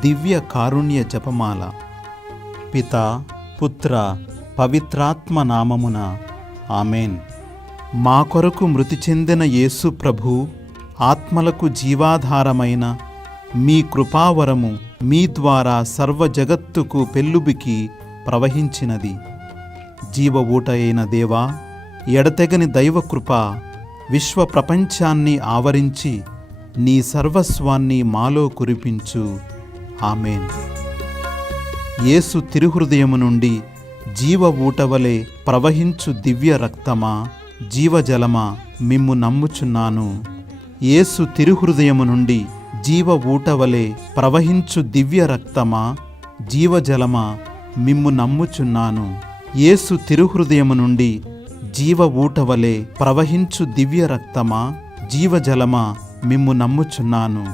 దివ్య కారుణ్య జపమాల. పితా, పుత్ర, పవిత్రాత్మ నామమున ఆమెన్. మా కొరకు మృతి చెందిన యేసు ప్రభు ఆత్మలకు జీవాధారమైన మీ కృపావరము మీ ద్వారా సర్వ జగత్తుకు పెల్లుబికి ప్రవహించినది. జీవ ఊట అయిన దేవా, ఎడతెగని దైవకృప విశ్వ ప్రపంచాన్ని ఆవరించి నీ సర్వస్వాన్ని మాలో కురిపించు. ఆమెన్. యేసు తిరుహృదయము నుండి జీవ ఊటవలే ప్రవహించు దివ్య రక్తమా, జీవజలమా, మిమ్ము నమ్ముచున్నాను. యేసు తిరుహృదయము నుండి జీవ ఊటవలే ప్రవహించు దివ్య రక్తమా, జీవజలమా, మిమ్ము నమ్ముచున్నాను. యేసు తిరుహృదయము నుండి జీవ ఊటవలే ప్రవహించు దివ్య రక్తమా, జీవజలమా, మిమ్ము నమ్ముచున్నాను.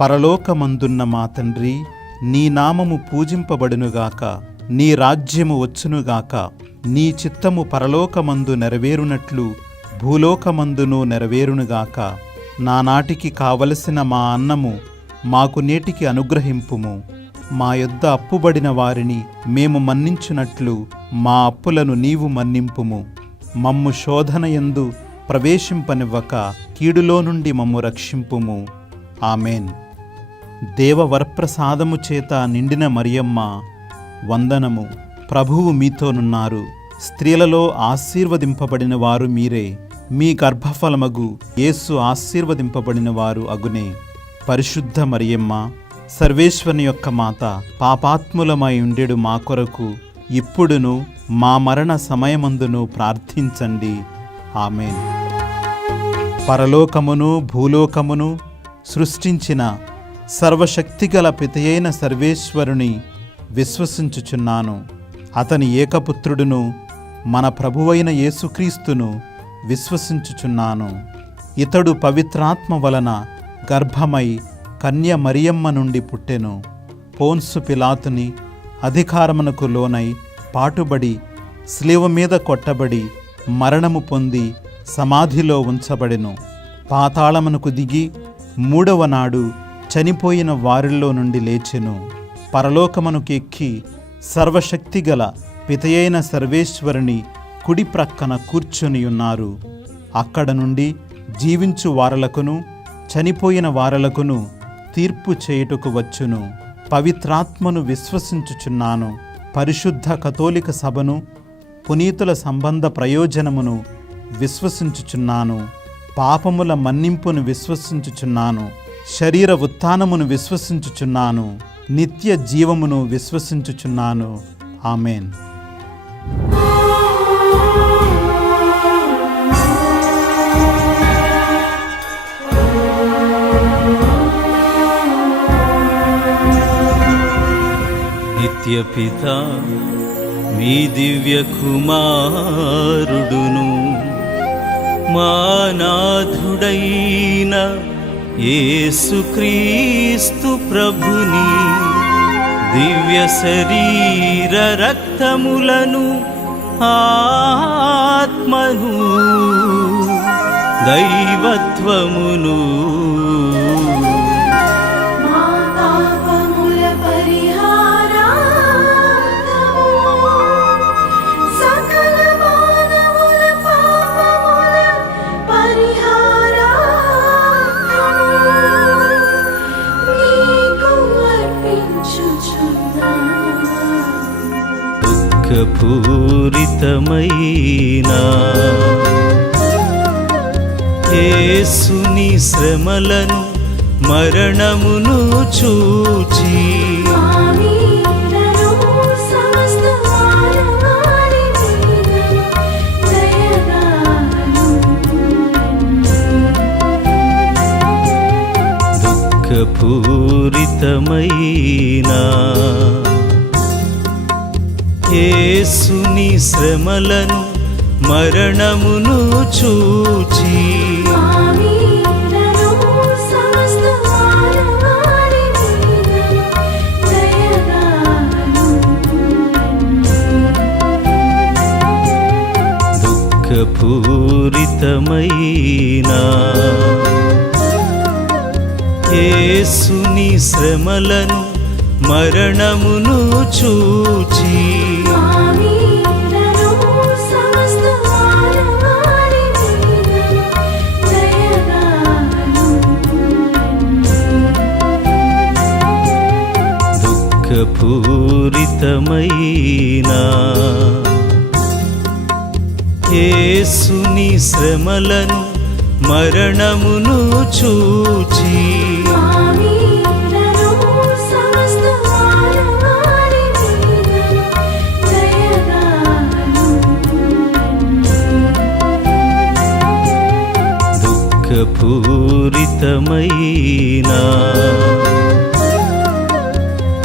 పరలోకమందున్న మా తండ్రి, నీ నామము పూజింపబడునుగాక, నీ రాజ్యము వచ్చునుగాక, నీ చిత్తము పరలోకమందు నెరవేరునట్లు భూలోకమందును నెరవేరునుగాక. నానాటికి కావలసిన మా అన్నము మాకు నేటికి అనుగ్రహింపుము. మా యొద్ద అప్పుబడిన వారిని మేము మన్నించునట్లు మా అప్పులను నీవు మన్నింపుము. మమ్ము శోధనయందు ప్రవేశింపనివ్వక కీడులో నుండి మమ్ము రక్షింపుము. ఆమెన్. దేవవరప్రసాదము చేత నిండిన మరియమ్మ, వందనము. ప్రభువు మీతోనున్నారు. స్త్రీలలో ఆశీర్వదింపబడిన వారు మీరే. మీ గర్భఫలమగు యేసు ఆశీర్వదింపబడిన వారు అగునే. పరిశుద్ధ మరియమ్మ, సర్వేశ్వరుని యొక్క మాత, పాపాత్ములమై ఉండెడు మా కొరకు ఇప్పుడును మా మరణ సమయమందును ప్రార్థించండి. ఆమెన్. పరలోకమును భూలోకమును సృష్టించిన సర్వశక్తిగల పితయైన సర్వేశ్వరుని విశ్వసించుచున్నాను. అతని ఏకపుత్రుడును మన ప్రభువైన యేసుక్రీస్తును విశ్వసించుచున్నాను. ఇతడు పవిత్రాత్మ వలన గర్భమై కన్య మరియమ్మ నుండి పుట్టెను. పోన్సు పిలాతుని అధికారమునకు లోనై పాటుబడి శిలువ మీద కొట్టబడి మరణము పొంది సమాధిలో ఉంచబడెను. పాతాళమునకు దిగి మూడవ నాడు చనిపోయిన వారిలో నుండి లేచెను. పరలోకమునకు ఎక్కి సర్వశక్తిగల పితయైన సర్వేశ్వరుని కుడి ప్రక్కన కూర్చొనియున్నారు. అక్కడ నుండి జీవించు వారలకును చనిపోయిన వారలకును తీర్పు చేయుటకు వచ్చును. పవిత్రాత్మను విశ్వసించుచున్నాను. పరిశుద్ధ కథోలిక సభను, పునీతుల సంబంధ ప్రయోజనమును విశ్వసించుచున్నాను. పాపముల మన్నింపును విశ్వసించుచున్నాను. శరీర ఉత్థానమును విశ్వసించుచున్నాను. నిత్య జీవమును విశ్వసించుచున్నాను. ఆమెన్. నిత్యపిత మీ దివ్య కుమారుడును మా నాథుడైన యేసుక్రీస్తు ప్రభుని దివ్య శరీర రక్తములను, ఆత్మను, దైవత్వమును పూరితమైన యేసుని శ్రమలను మరణమును చూచి దుఃఖపూరితమైన యేసుని శ్రమలను మరణమును చూచి దుఃఖపూరితమైన యేసుని శ్రమలను మరణమును చూచి దుఃఖపూరితమైన యేసుని శ్రమలను మరణమును చూచి దుఃఖపూరితమైన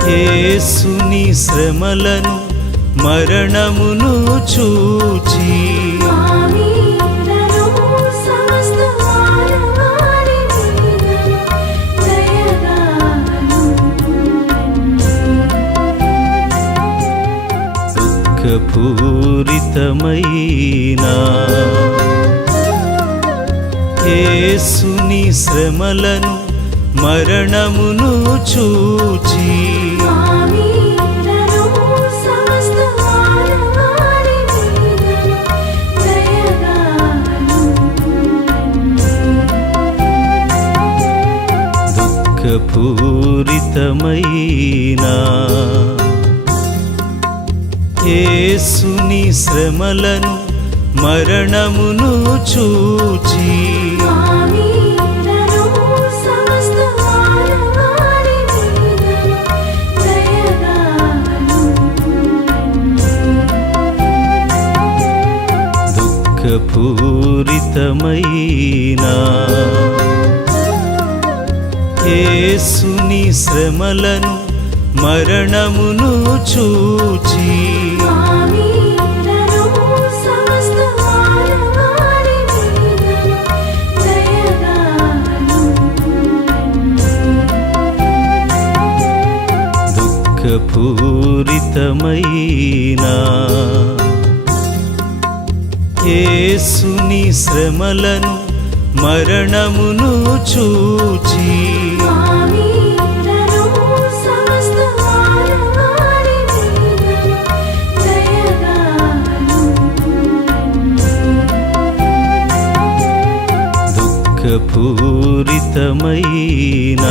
యేసుని శ్రమలను మరణమును చూచి దుఃఖపూరితమైన యేసుని శ్రమలను మరణమును చూచి దుఃఖపూరితమైన యేసుని శ్రమలను మరణమును చూచి దుఃఖపూరితమైన యేసుని శ్రమలను మరణమును చూచి దుఃఖపూరితమైన యేసుని శ్రమలను మరణమును చూచి దుఃఖపూరితమైన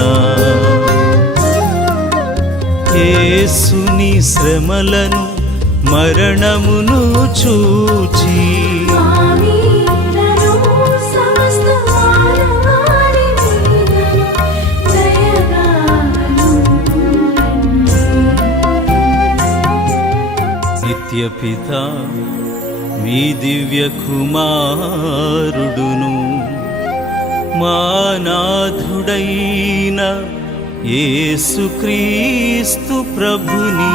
యేసుని శ్రమలను మరణమును చూచి నిత్యపిత మీ దివ్య కుమారుడును మా నాథుడైన యేసుక్రీస్తు ప్రభుని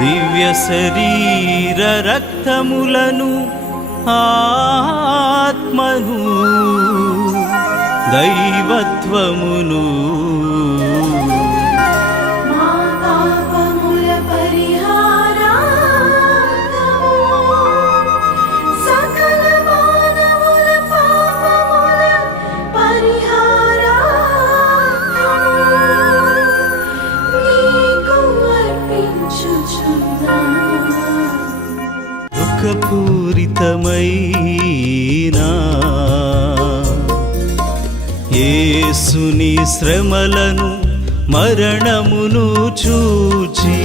దివ్య శరీర రక్తములను ఆత్మను దైవత్వమును దుఃఖపూరితమైన యేసుని శ్రమలను మరణమును చూచి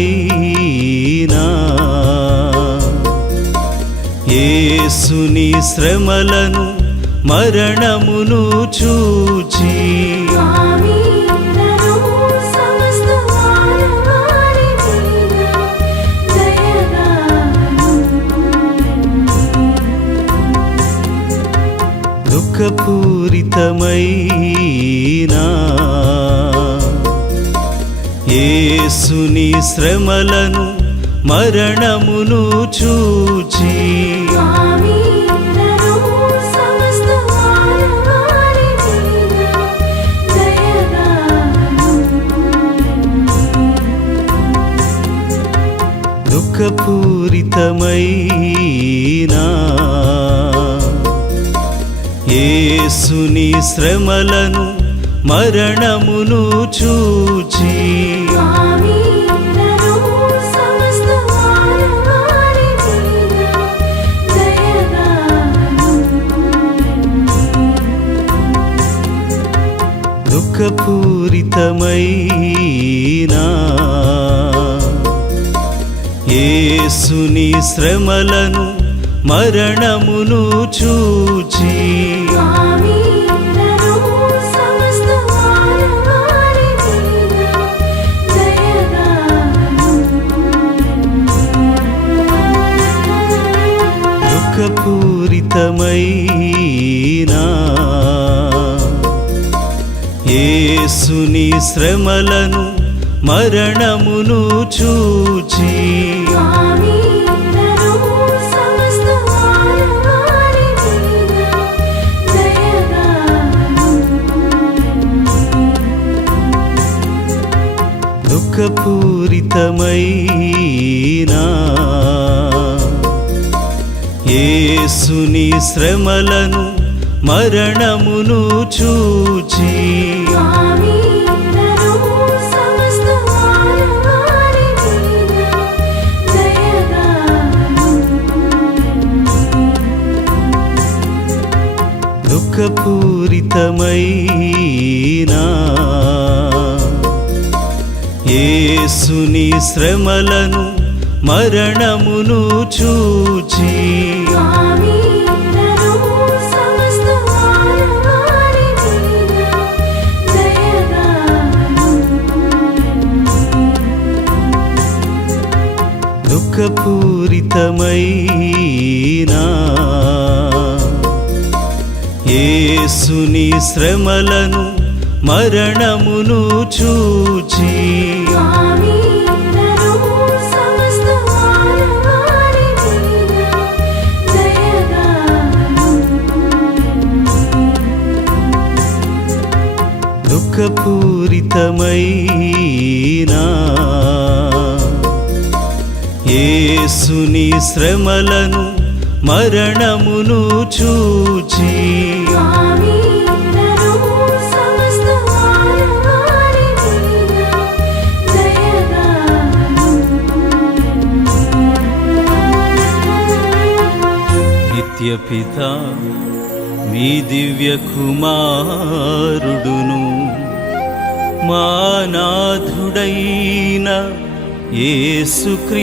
దుఃఖపూరితమైన యేసుని శ్రమలను మరణమును చూచి దుఃఖపూరితమైన యేసుని శ్రమలను మరణమును చూచి దుఃఖపూరితమైన యేసుని శ్రమలను మరణమును చూచి దుఃఖపూరితమైన యేసుని శ్రమలను మరణమును చూచి దుఃఖపూరితమైన యేసుని శ్రమలను మరణమును చూచి దుఃఖపూరితమైన యేసుని శ్రమలను మరణమును చూచి దుఃఖపూరితమైన యేసుని శ్రమలను మరణమును చూచి దుఃఖపూరితమైన యేసుని శ్రమలను మరణమును చూచి దుఃఖపూరితమైన యేసుని శ్రమలను మరణమును చూచి నిత్యపిత మీ దివ్య కుమారుడును మా నాథుడైన యేసుక్రీస్తు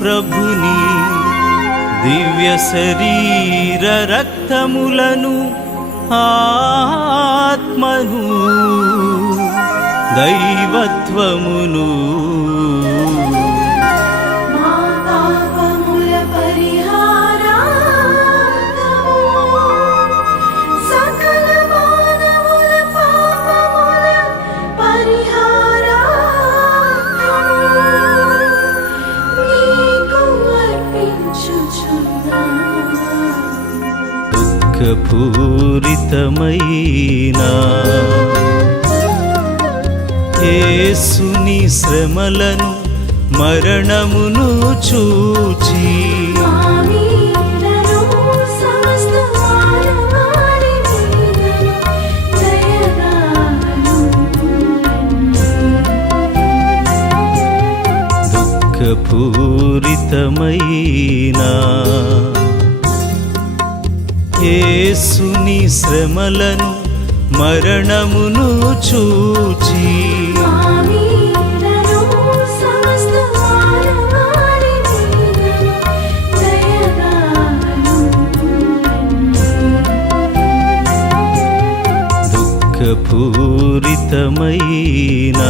ప్రభుని దివ్య శరీర రక్తములను ఆత్మను దైవత్వమును దుఃఖపూరితమైన యేసుని శ్రమలను మరణమును చూచి దుఃఖపూరితమైన యేసుని శ్రమలను మరణమును చూచి దుఃఖపూరితమైన యేసుని శ్రమలను మరణమును చూచి దుఃఖపూరితమైన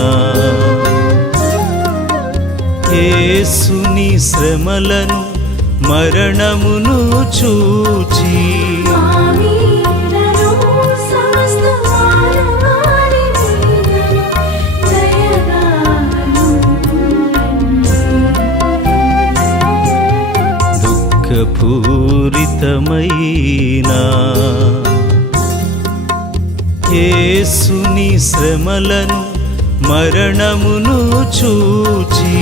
యేసుని శ్రమలను మరణమును చూచి దుఃఖపూరితమైన యేసుని శ్రమలను మరణమును చూచి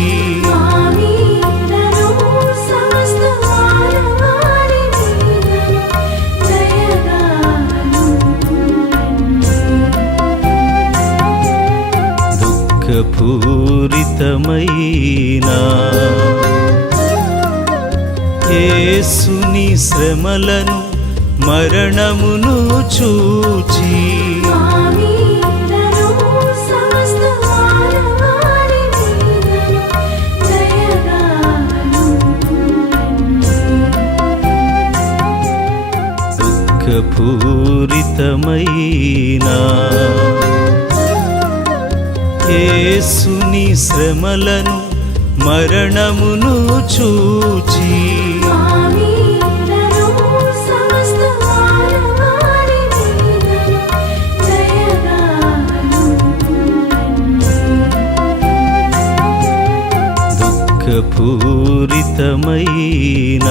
దుఃఖపూరితమైన యేసుని శ్రమలను మరణమును చూచి దుఃఖపూరితమైన యేసుని శ్రమలను మరణమును చూచి దుఃఖపూరితమైన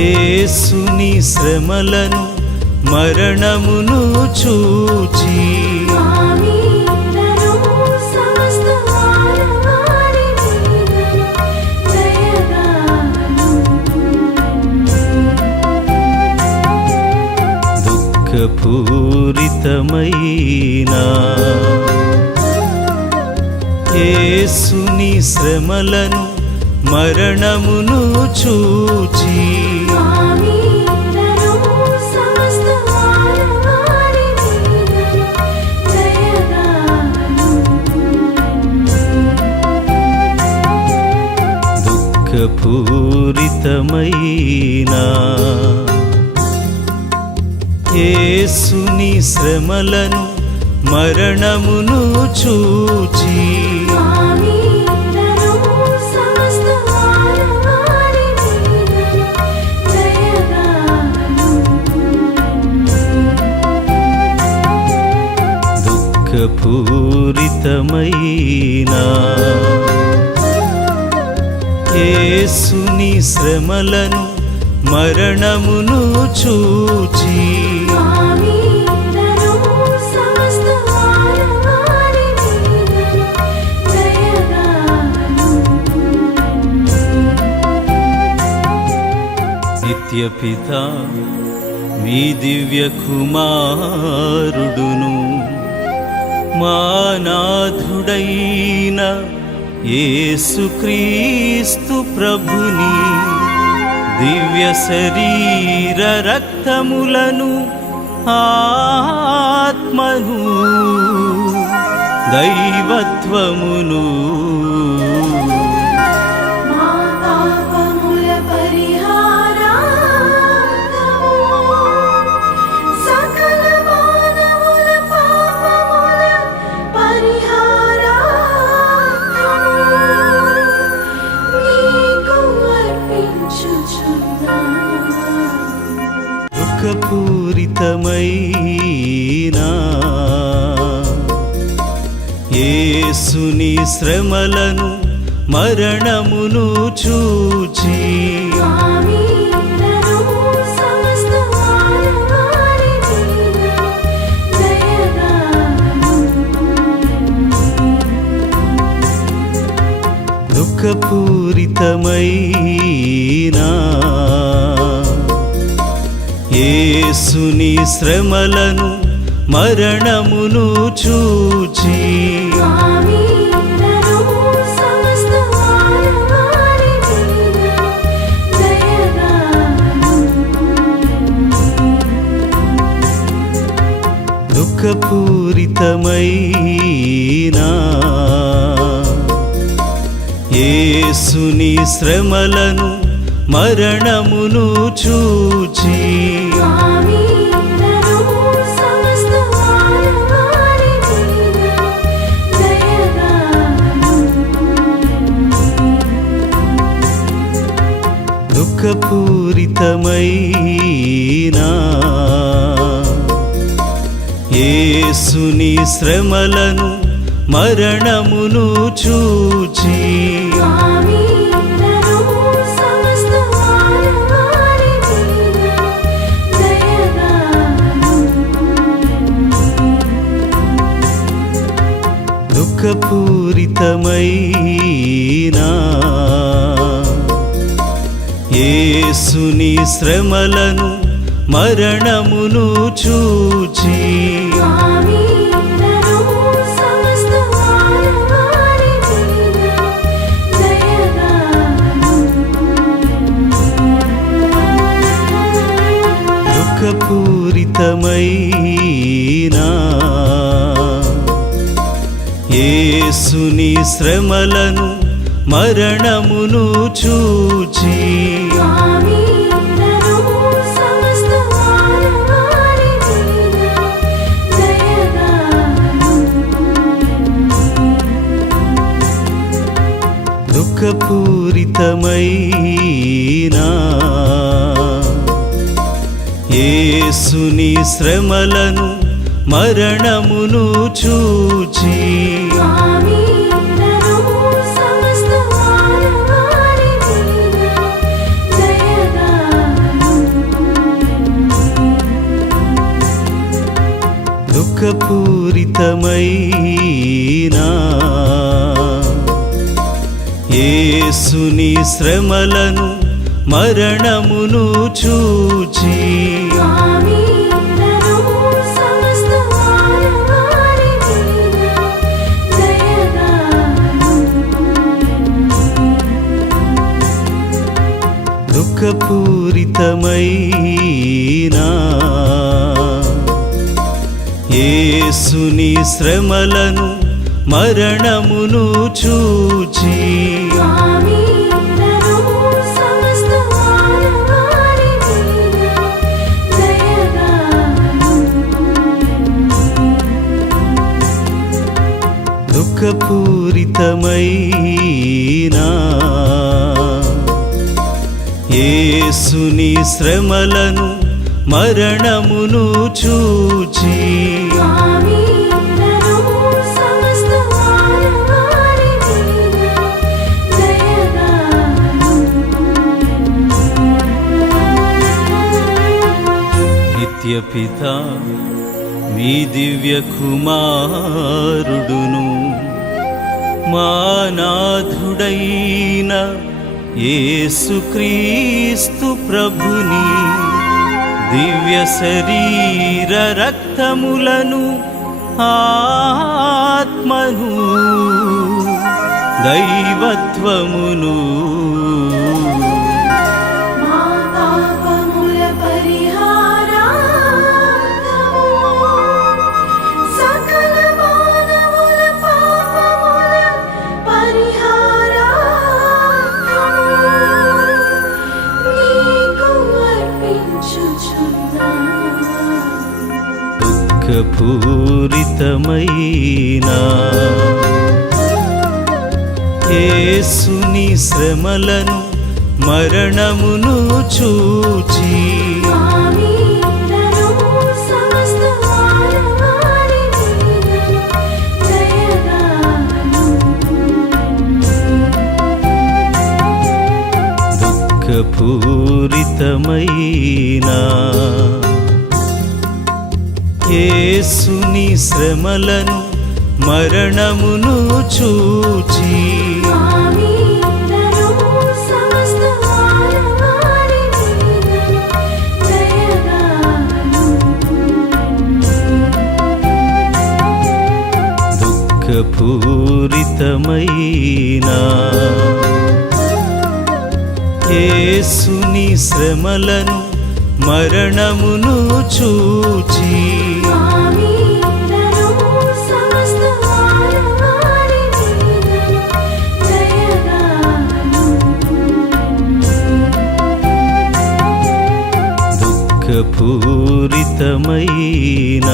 యేసుని శ్రమలను మరణమును చూచి దుఃఖపూరితమైన యేసుని శ్రమలను మరణమును చూచి దుఃఖపూరితమైన యేసుని శ్రమలను మరణమును చూచి దుఃఖపూరితమైన యేసుని శ్రమలను మరణమును చూచి నిత్యపిత మీ దివ్య కుమారుడును మా నాథుడైన యేసుక్రీస్తు ప్రభుని దివ్య శరీర రక్తములను ఆత్మను దైవత్వమును దుఃఖపూరితమైన యేసుని శ్రమలను మరణమును చూచి దుఃఖపూరితమైన యేసుని శ్రమలను మరణమును చూచి దుఃఖపూరితమైన యేసుని శ్రమలను మరణమును చూచి దుఃఖపూరితమైన యేసుని శ్రమలను మరణమును చూచి దుఃఖపూరితమైన యేసుని శ్రమలను మరణమును చూచి యేసుని శ్రమలను మరణమును చూచి దుఃఖపూరితమైన యేసుని శ్రమలను మరణమును చూచి దుఃఖపూరితమైన యేసుని శ్రమలను మరణమును చూచి దుఃఖపూరితమైన యేసుని శ్రమలను మరణమును చూచి దుఃఖపూరితమైన యేసుని శ్రమలను మరణమును చూచి నిత్యపిత మీ దివ్య కుమారుడును మా నాథుడైన యేసుక్రీస్తు ప్రభుని దివ్య శరీర రక్తములను ఆత్మను దైవత్వమును దుఃఖపూరితమైన యేసుని శ్రమలను మరణమును చూచి దుఃఖపూరితమైన యేసుని శ్రమలను మరణమును చూచి దుఃఖపూరితమైన యేసుని శ్రమలను మరణమును చూచి దుఃఖపూరితమైన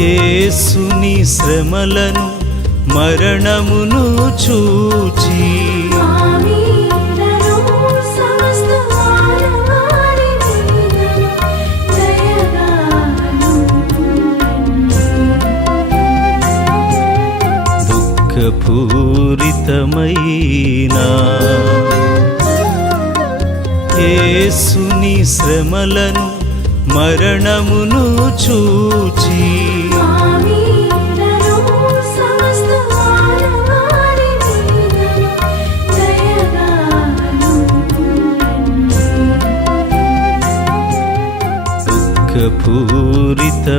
యేసుని శ్రమలను మరణమును చూచి దుఃఖపూరితమైన యేసుని శ్రమలను మరణమును చూచి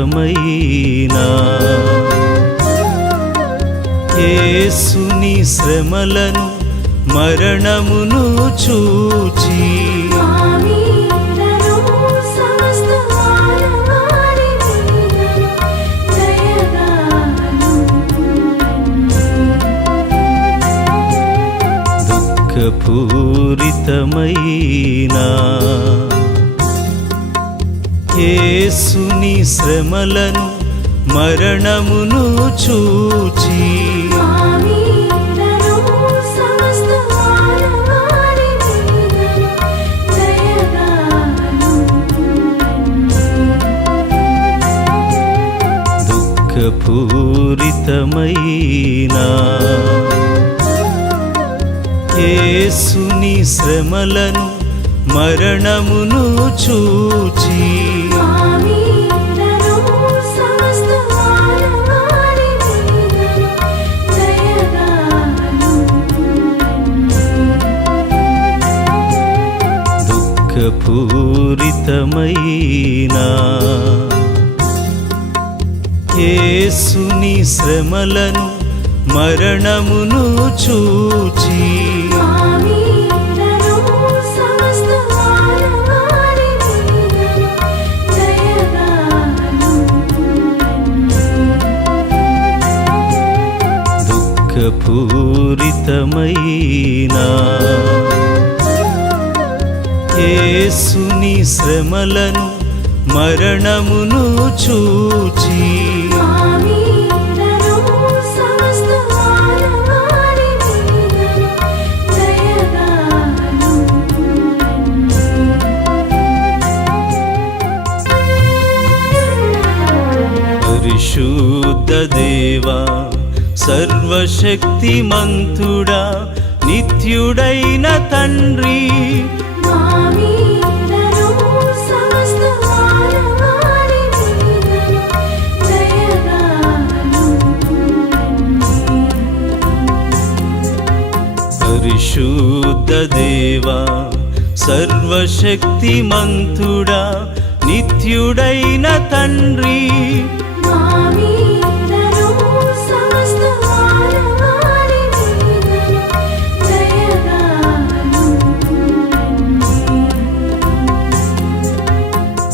దుఃఖపూరితమైన యేసుని శ్రమలను మరణమును చూచి దుఃఖపూరితమైన యేసుని శ్రమలను మరణమును చూచి దుఃఖపూరితమైన యేసుని శ్రమలను మరణమును చూచి దుఃఖపూరితమైన యేసుని శ్రమలను మరణమును చూచి దుఃఖపూరితమైన యేసుని శ్రమలను మరణమును చూచి పరిశుద్ధ దేవా సర్వశక్తిమంతుడా నిత్యుడైన తండ్రి పరిశుద్ధ దేవా సర్వశక్తిమంతుడా నిత్యుడైన తండ్రి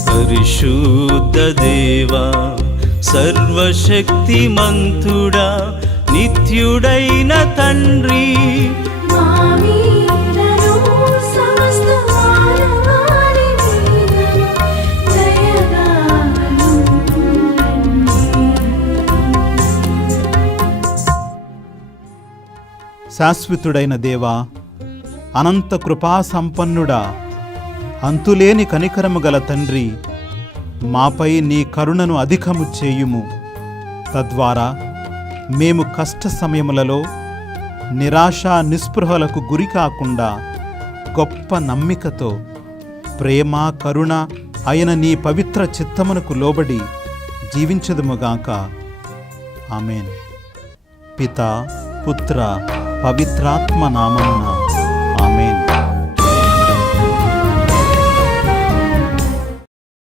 పరిశుద్ధ దేవా సర్వశక్తిమంతుడా నిత్యుడైన తండ్రి శాశ్వతుడైన దేవా, అనంత కృపా సంపన్నుడా, అంతులేని కనికరము గల తండ్రి, మాపై నీ కరుణను అధికము చేయుము. తద్వారా మేము కష్ట సమయములలో నిరాశ నిస్పృహలకు గురి కాకుండా గొప్ప నమ్మికతో ప్రేమ కరుణ అయిన నీ పవిత్ర చిత్తమునకు లోబడి జీవించదుముగాక. ఆమేన్. పితా పుత్ర పవిత్రాత్మ నామమున ఆమేన్.